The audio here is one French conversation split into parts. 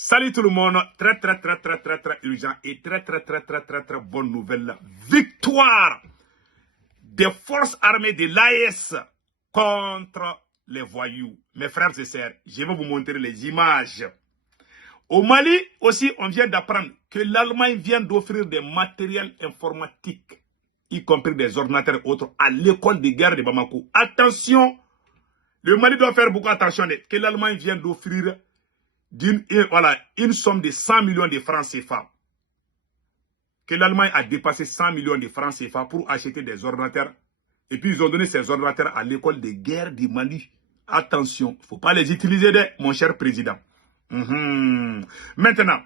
Salut tout le monde, très urgent et très bonne nouvelle. Victoire des forces armées de l'AES contre les voyous. Mes frères et sœurs, je vais vous montrer les images. Au Mali aussi, on vient d'apprendre que l'Allemagne vient d'offrir des matériels informatiques, y compris des ordinateurs et autres, à l'école de guerre de Bamako. Attention, le Mali doit faire beaucoup attention que l'Allemagne vient d'offrir une somme de 100 millions de francs CFA. Que l'Allemagne a dépassé 100 millions de francs CFA pour acheter des ordinateurs. Et puis ils ont donné ces ordinateurs à l'école de guerre du Mali. Attention, il ne faut pas les utiliser, mon cher président. Maintenant,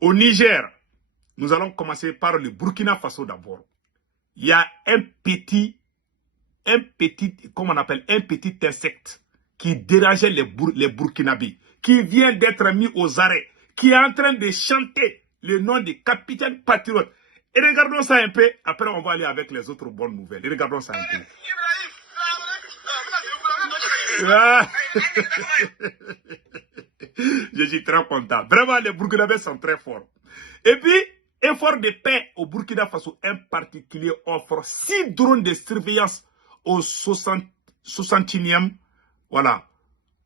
au Niger, nous allons commencer par le Burkina Faso d'abord. Il y a un petit insecte qui dérangeait les Burkinabés, qui vient d'être mis aux arrêts, qui est en train de chanter le nom du capitaine patriote. Et regardons ça un peu, après on va aller avec les autres bonnes nouvelles. Et regardons ça un peu. Je suis très content. Vraiment, les Burkinabés sont très forts. Et puis, effort de paix au Burkina Faso, en particulier, offre 6 drones de surveillance au 61e, voilà,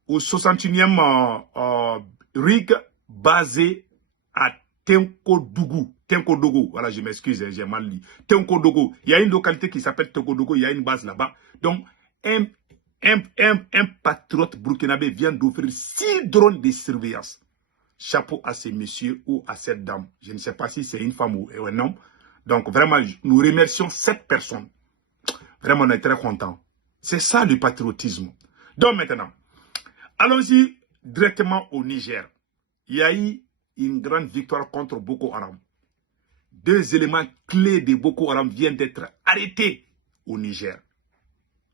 au 61e rig basé à Tenkodougou. Tenkodougou, voilà, je m'excuse, j'ai mal lu. Tenkodougou, il y a une localité qui s'appelle Tenkodougou, il y a une base là-bas. Donc, un patriote burkinabé vient d'offrir 6 drones de surveillance. Chapeau à ces messieurs ou à cette dame. Je ne sais pas si c'est une femme ou un homme. Donc, vraiment, nous remercions cette personne. Vraiment, on est très contents. C'est ça le patriotisme. Donc maintenant, allons-y directement au Niger. Il y a eu une grande victoire contre Boko Haram. 2 éléments clés de Boko Haram viennent d'être arrêtés au Niger.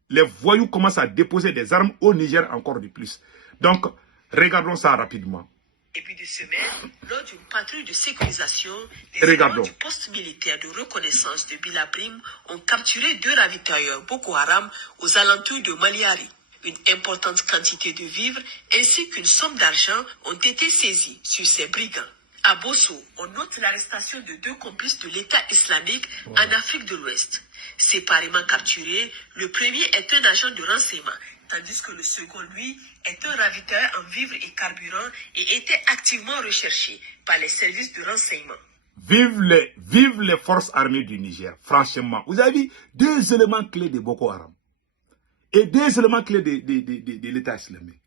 Les voyous commencent à déposer des armes au Niger encore de plus. Donc, regardons ça rapidement. Début de semaine, lors d'une patrouille de sécurisation, les éléments du poste militaire de reconnaissance de Bilabrim ont capturé 2 ravitailleurs Boko Haram aux alentours de Maliari. Une importante quantité de vivres ainsi qu'une somme d'argent ont été saisies sur ces brigands. À Bosso, on note l'arrestation de 2 complices de l'État islamique en Afrique de l'Ouest. Séparément capturé, le premier est un agent de renseignement, tandis que le second, lui, est un ravitailleur en vivres et carburant et était activement recherché par les services de renseignement. Vive les forces armées du Niger, franchement. Vous avez vu 2 éléments clés de Boko Haram et 2 éléments clés de l'État islamique,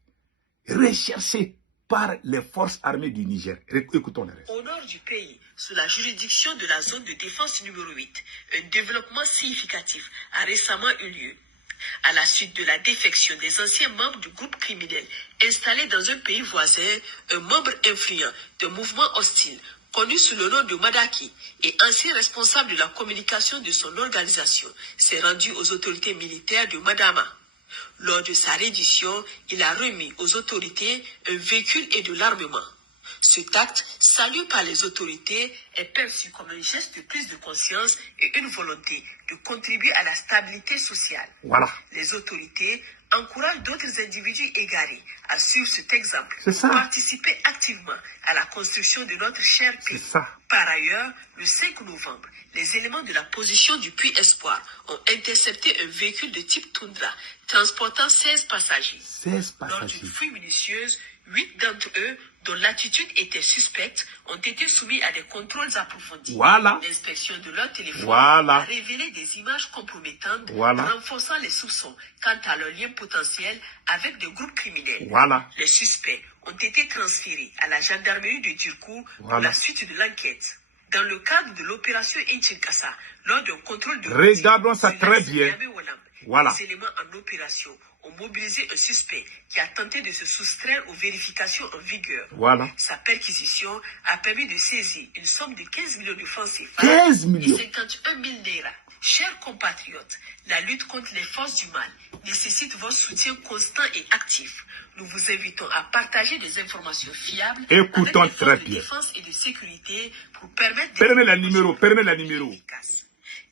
recherchés par les forces armées du Niger. Écoutons le reste. Au nord du pays, sous la juridiction de la zone de défense numéro 8, un développement significatif a récemment eu lieu. À la suite de la défection des anciens membres du groupe criminel installé dans un pays voisin, un membre influent d'un mouvement hostile, connu sous le nom de Madaki, et ancien responsable de la communication de son organisation, s'est rendu aux autorités militaires de Madama. Lors de sa reddition, il a remis aux autorités un véhicule et de l'armement. Cet acte, salué par les autorités, est perçu comme un geste de prise de conscience et une volonté de contribuer à la stabilité sociale. Voilà. Les autorités encouragent d'autres individus égarés à suivre cet exemple, participer activement à la construction de notre cher pays. Par ailleurs, le 5 novembre, les éléments de la position du Puy Espoir ont intercepté un véhicule de type Tundra transportant 16 passagers. 16 passagers. Lors d'une fouille minutieuse, 8 d'entre eux, dont l'attitude était suspecte, ont été soumis à des contrôles approfondis. Voilà. L'inspection de leur téléphone a révélé des images compromettantes, renforçant les soupçons quant à leur lien potentiel avec des groupes criminels. Les suspects ont été transférés à la gendarmerie de Turku pour la suite de l'enquête. Dans le cadre de l'opération Inchinkasa, lors d'un contrôle de regardons ça très bien. Les éléments en opération ont mobilisé un suspect qui a tenté de se soustraire aux vérifications en vigueur. Sa perquisition a permis de saisir une somme de 15 millions de francs CFA 15 millions. et 51 000 naira. Chers compatriotes, la lutte contre les forces du mal nécessite votre soutien constant et actif. Nous vous invitons à partager des informations fiables avec les forces de défense et de sécurité pour permettre Prenez la numéro. efficaces.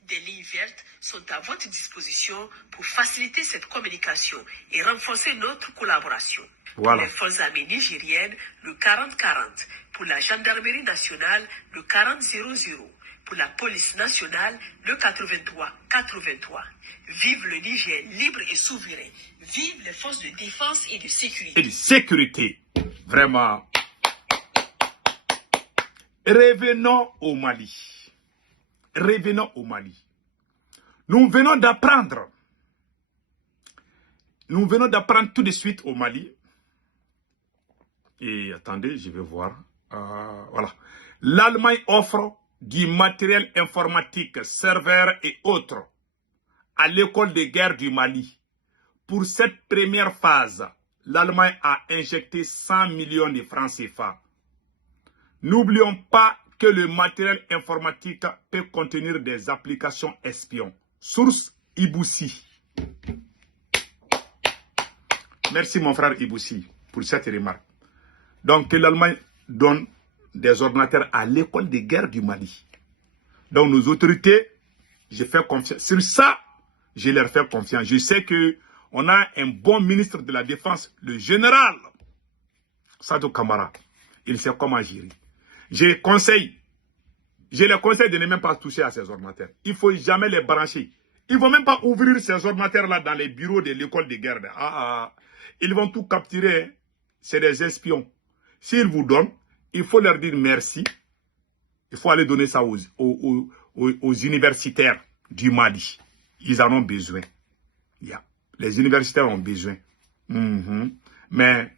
Des lignes vertes sont à votre disposition pour faciliter cette communication et renforcer notre collaboration. Voilà. Pour les forces armées nigériennes, le 40-40. Pour la gendarmerie nationale, le 40-00. Pour la police nationale, le 83-83. Vive le Niger libre et souverain. Vive les forces de défense et de sécurité. Et de sécurité. Vraiment. Revenons au Mali. Revenons au Mali. Nous venons d'apprendre tout de suite au Mali. Et attendez, je vais voir. Voilà. L'Allemagne offre du matériel informatique, serveurs et autres à l'école de guerre du Mali. Pour cette première phase, l'Allemagne a injecté 100 millions de francs CFA. N'oublions pas que le matériel informatique peut contenir des applications espions. Source Iboussi. Merci mon frère Iboussi pour cette remarque. Donc que l'Allemagne donne des ordinateurs à l'école de guerre du Mali. Donc nos autorités, je fais confiance. Sur ça, je leur fais confiance. Je sais que on a un bon ministre de la Défense, le général Sadou Kamara. Il sait comment gérer. Je les conseille de ne même pas toucher à ces ordinateurs. Il ne faut jamais les brancher. Ils ne vont même pas ouvrir ces ordinateurs-là dans les bureaux de l'école de guerre. Ils vont tout capturer. C'est des espions. S'ils vous donnent, il faut leur dire merci. Il faut aller donner ça aux universitaires du Mali. Ils en ont besoin. Les universitaires ont besoin. Mais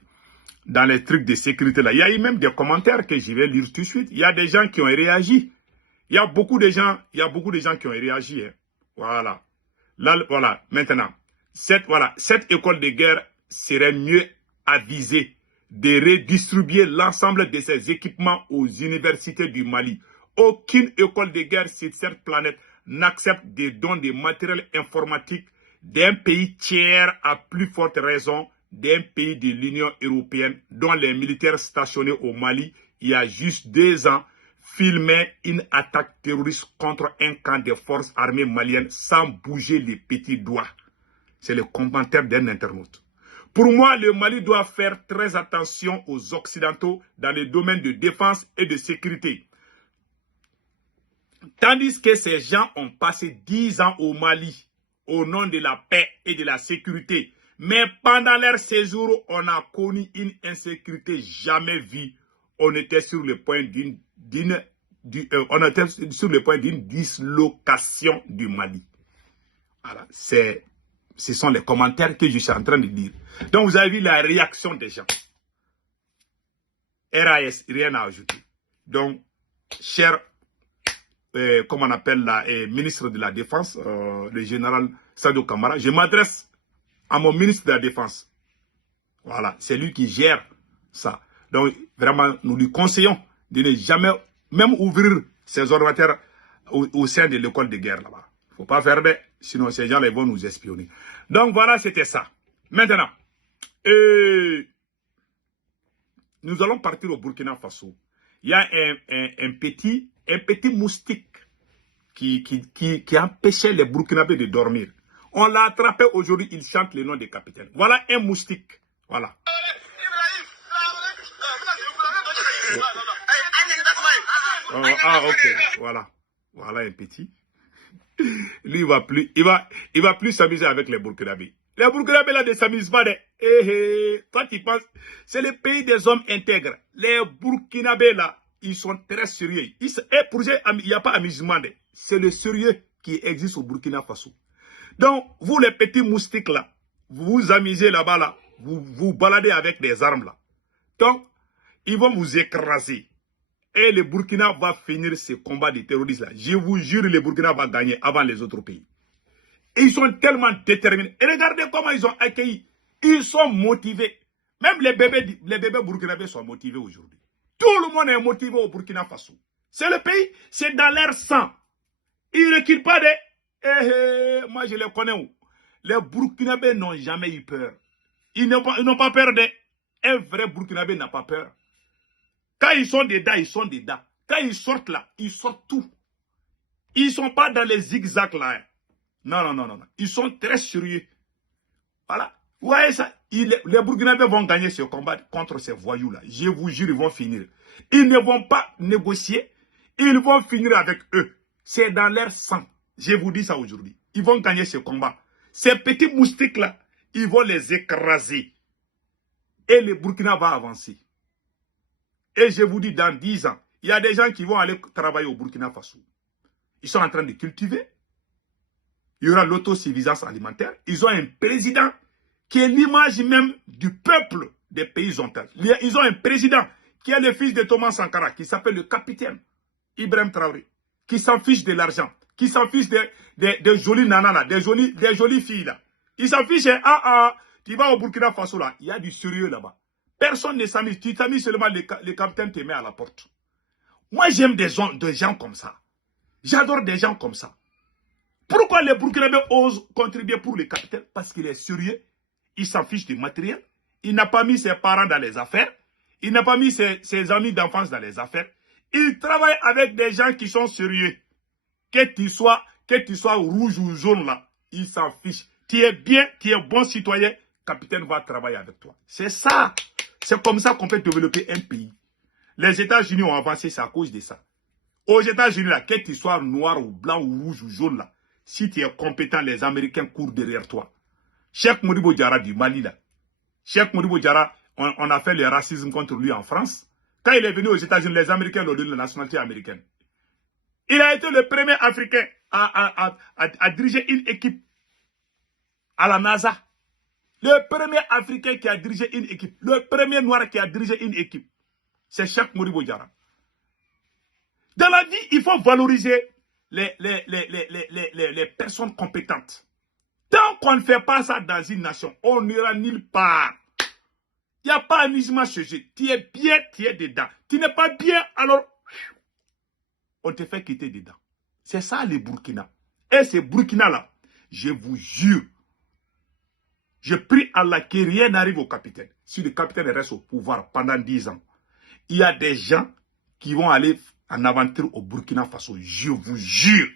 dans les trucs de sécurité là, il y a eu même des commentaires que je vais lire tout de suite. Il y a des gens qui ont réagi. Il y a beaucoup de gens qui ont réagi. Hein. Voilà. Là, voilà. Maintenant, cette école de guerre serait mieux avisée de redistribuer l'ensemble de ces équipements aux universités du Mali. Aucune école de guerre sur cette planète n'accepte des dons de matériel informatique d'un pays tiers, à plus forte raison d'un pays de l'Union européenne dont les militaires stationnés au Mali il y a juste 2 ans filmaient une attaque terroriste contre un camp des forces armées maliennes sans bouger les petits doigts. C'est le commentaire d'un internaute. Pour moi, le Mali doit faire très attention aux Occidentaux dans les domaines de défense et de sécurité. Tandis que ces gens ont passé 10 ans au Mali au nom de la paix et de la sécurité. Mais pendant leur séjour, on a connu une insécurité jamais vue. On était sur le point d'une dislocation du Mali. Voilà, ce sont les commentaires que je suis en train de lire. Donc vous avez vu la réaction des gens. RAS, rien à ajouter. Donc, cher, comme on appelle la ministre de la Défense, le général Sadou Kamara, je m'adresse à mon ministre de la Défense. Voilà, c'est lui qui gère ça. Donc, vraiment, nous lui conseillons de ne jamais même ouvrir ses ordinateurs au sein de l'école de guerre là-bas. Il ne faut pas faire sinon ces gens-là vont nous espionner. Donc, voilà, c'était ça. Maintenant, nous allons partir au Burkina Faso. Il y a un petit moustique qui empêchait les Burkinabés de dormir. On l'a attrapé aujourd'hui, il chante le nom des capitaines. Voilà un moustique. Voilà. Ok. Voilà. Voilà un petit. Lui, il va plus s'amuser avec les Burkinabés. Les Burkinabés là ne s'amusent pas. Toi tu penses, c'est le pays des hommes intègres. Les Burkinabés là, ils sont très sérieux. Pour eux, il n'y a pas amusement. C'est le sérieux qui existe au Burkina Faso. Donc, vous les petits moustiques là, vous vous amusez là-bas là, vous baladez avec des armes là. Donc, ils vont vous écraser. Et le Burkina va finir ce combat de terroristes là. Je vous jure, le Burkina va gagner avant les autres pays. Et ils sont tellement déterminés. Et regardez comment ils ont accueilli. Ils sont motivés. Même les bébés burkinabés sont motivés aujourd'hui. Tout le monde est motivé au Burkina Faso. C'est le pays, c'est dans leur sang. Ils ne reculent pas moi je les connais où. Les Burkinabés n'ont jamais eu peur. Ils n'ont pas peur Un vrai Burkinabé n'a pas peur. Quand ils sont dedans, ils sont dedans. Quand ils sortent là, ils sortent tout. Ils ne sont pas dans les zigzags là. Non. Ils sont très sérieux. Voilà. Vous voyez ça? Les Burkinabés vont gagner ce combat contre ces voyous-là. Je vous jure, ils vont finir. Ils ne vont pas négocier. Ils vont finir avec eux. C'est dans leur sang. Je vous dis ça aujourd'hui. Ils vont gagner ce combat. Ces petits moustiques-là, ils vont les écraser. Et le Burkina va avancer. Et je vous dis, dans 10 ans, il y a des gens qui vont aller travailler au Burkina Faso. Ils sont en train de cultiver. Il y aura l'autosuffisance alimentaire. Ils ont un président qui est l'image même du peuple des pays ontales. Ils ont un président qui est le fils de Thomas Sankara, qui s'appelle le capitaine Ibrahim Traoré, qui s'en fiche de l'argent, qui s'en fiche des jolies nanas là, des jolies filles là. Ils s'en fichent, tu vas au Burkina Faso là, il y a du sérieux là-bas. Personne ne s'amuse, tu t'amuses seulement, le capitaine te met à la porte. Moi j'aime des gens comme ça. J'adore des gens comme ça. Pourquoi les Burkinabés osent contribuer pour le capitaine? Parce qu'il est sérieux, il s'en fiche du matériel, il n'a pas mis ses parents dans les affaires, il n'a pas mis ses amis d'enfance dans les affaires. Il travaille avec des gens qui sont sérieux. Que tu sois rouge ou jaune là, il s'en fiche. Tu es bien, tu es bon citoyen, capitaine va travailler avec toi. C'est ça. C'est comme ça qu'on peut développer un pays. Les États-Unis ont avancé, c'est à cause de ça. Aux États-Unis, là, que tu sois noir ou blanc ou rouge ou jaune là, si tu es compétent, les Américains courent derrière toi. Cheikh Modibo Diarra du Mali là. Cheikh Modibo Diarra, on a fait le racisme contre lui en France. Quand il est venu aux États-Unis, les Américains lui ont donné la nationalité américaine. Il a été le premier Africain à diriger une équipe à la NASA. Le premier Africain qui a dirigé une équipe. Le premier Noir qui a dirigé une équipe. C'est Cheikh Modibo Diarra. Dans la vie, il faut valoriser les personnes compétentes. Tant qu'on ne fait pas ça dans une nation, on n'ira nulle part. Il n'y a pas amusement chez eux. Tu es bien, tu es dedans. Tu n'es pas bien, alors on te fait quitter dedans. C'est ça le Burkina. Et ce Burkina-là, je vous jure, je prie Allah que rien n'arrive au capitaine. Si le capitaine reste au pouvoir pendant 10 ans, il y a des gens qui vont aller en aventure au Burkina Faso. Je vous jure.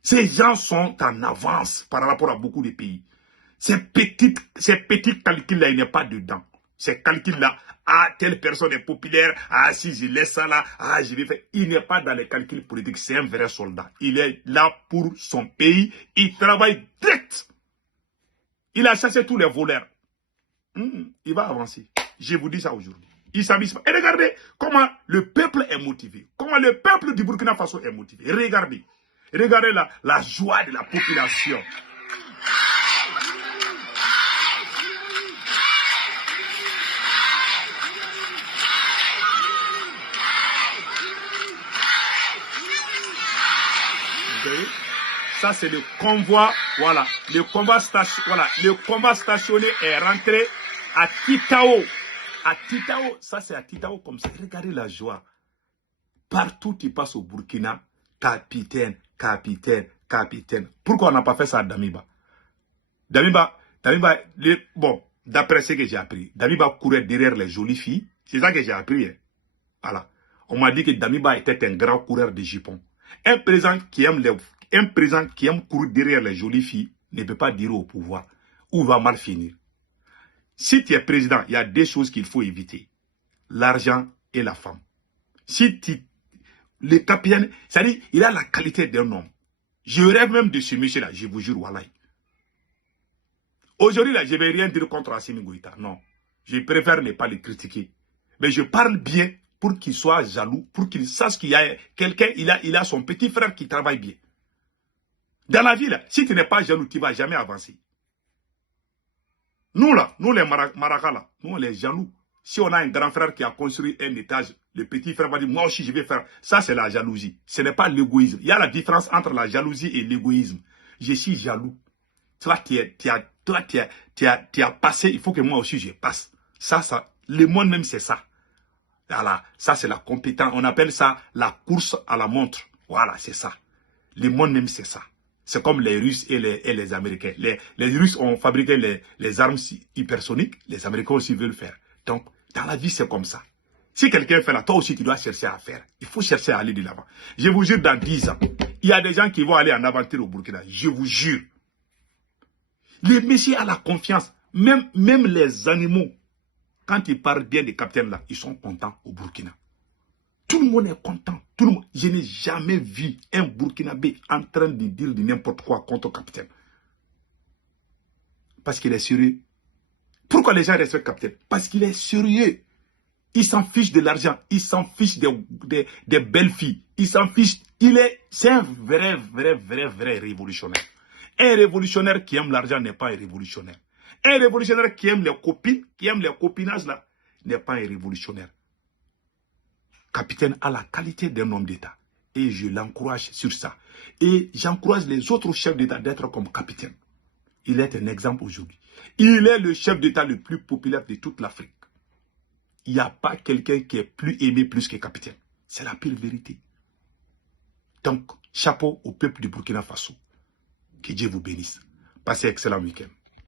Ces gens sont en avance par rapport à beaucoup de pays. Ces petits calculs-là, il n'est pas dedans. Ces calculs-là, telle personne est populaire, si je laisse ça là, je vais faire. Il n'est pas dans les calculs politiques, c'est un vrai soldat. Il est là pour son pays, il travaille direct. Il a chassé tous les voleurs. Il va avancer. Je vous dis ça aujourd'hui. Il s'amuse pas. Et regardez comment le peuple est motivé. Comment le peuple du Burkina Faso est motivé. Regardez. Regardez la joie de la population. Ça, c'est le convoi. Voilà. Le convoi stationné est rentré à Titao. À Titao, ça c'est à Titao comme ça. Regardez la joie. Partout tu passes au Burkina, capitaine, capitaine, capitaine. Pourquoi on n'a pas fait ça à Damiba? Damiba, bon, d'après ce que j'ai appris, Damiba courait derrière les jolies filles. C'est ça que j'ai appris. Hein. Voilà. On m'a dit que Damiba était un grand coureur de jupons. Un président qui aime courir derrière les jolies filles ne peut pas dire au pouvoir où va mal finir. Si tu es président, il y a deux choses qu'il faut éviter. L'argent et la femme. Le capitaine, c'est-à-dire, il a la qualité d'un homme. Je rêve même de ce monsieur-là, je vous jure, Wallahi. Aujourd'hui, là, je ne vais rien dire contre Assimi Goïta. Non. Je préfère ne pas le critiquer. Mais je parle bien pour qu'il soit jaloux, pour qu'il sache qu'il y a quelqu'un, il a son petit frère qui travaille bien. Dans la vie, là, si tu n'es pas jaloux, tu ne vas jamais avancer. Nous, là, nous les Maracas, là, nous, les jaloux. Si on a un grand frère qui a construit un étage, le petit frère va dire, moi aussi, je vais faire. Ça, c'est la jalousie. Ce n'est pas l'égoïsme. Il y a la différence entre la jalousie et l'égoïsme. Je suis jaloux. Toi, tu as passé, il faut que moi aussi, je passe. Ça, le monde même, c'est ça. Voilà, ça, c'est la compétence. On appelle ça la course à la montre. Voilà, c'est ça. Le monde même, c'est ça. C'est comme les Russes et les Américains. Les Russes ont fabriqué les armes hypersoniques. Les Américains aussi veulent faire. Donc, dans la vie, c'est comme ça. Si quelqu'un fait là, toi aussi, tu dois chercher à faire. Il faut chercher à aller de l'avant. Je vous jure, dans 10 ans, il y a des gens qui vont aller en aventure au Burkina. Je vous jure. Le monsieur a la confiance. Même les animaux, quand ils parlent bien des capitaines là, ils sont contents au Burkina. Tout le monde est content. Tout le monde. Je n'ai jamais vu un Burkinabé en train de dire de n'importe quoi contre le capitaine. Parce qu'il est sérieux. Pourquoi les gens respectent le capitaine? Parce qu'il est sérieux. Il s'en fiche de l'argent. Il s'en fiche des belles filles. Il s'en fiche. C'est un vrai révolutionnaire. Un révolutionnaire qui aime l'argent n'est pas un révolutionnaire. Un révolutionnaire qui aime les copines, qui aime les copinages là, n'est pas un révolutionnaire. Capitaine a la qualité d'un homme d'État. Et je l'encourage sur ça. Et j'encourage les autres chefs d'État d'être comme capitaine. Il est un exemple aujourd'hui. Il est le chef d'État le plus populaire de toute l'Afrique. Il n'y a pas quelqu'un qui est plus aimé plus que capitaine. C'est la pire vérité. Donc, chapeau au peuple du Burkina Faso. Que Dieu vous bénisse. Passez un excellent week-end.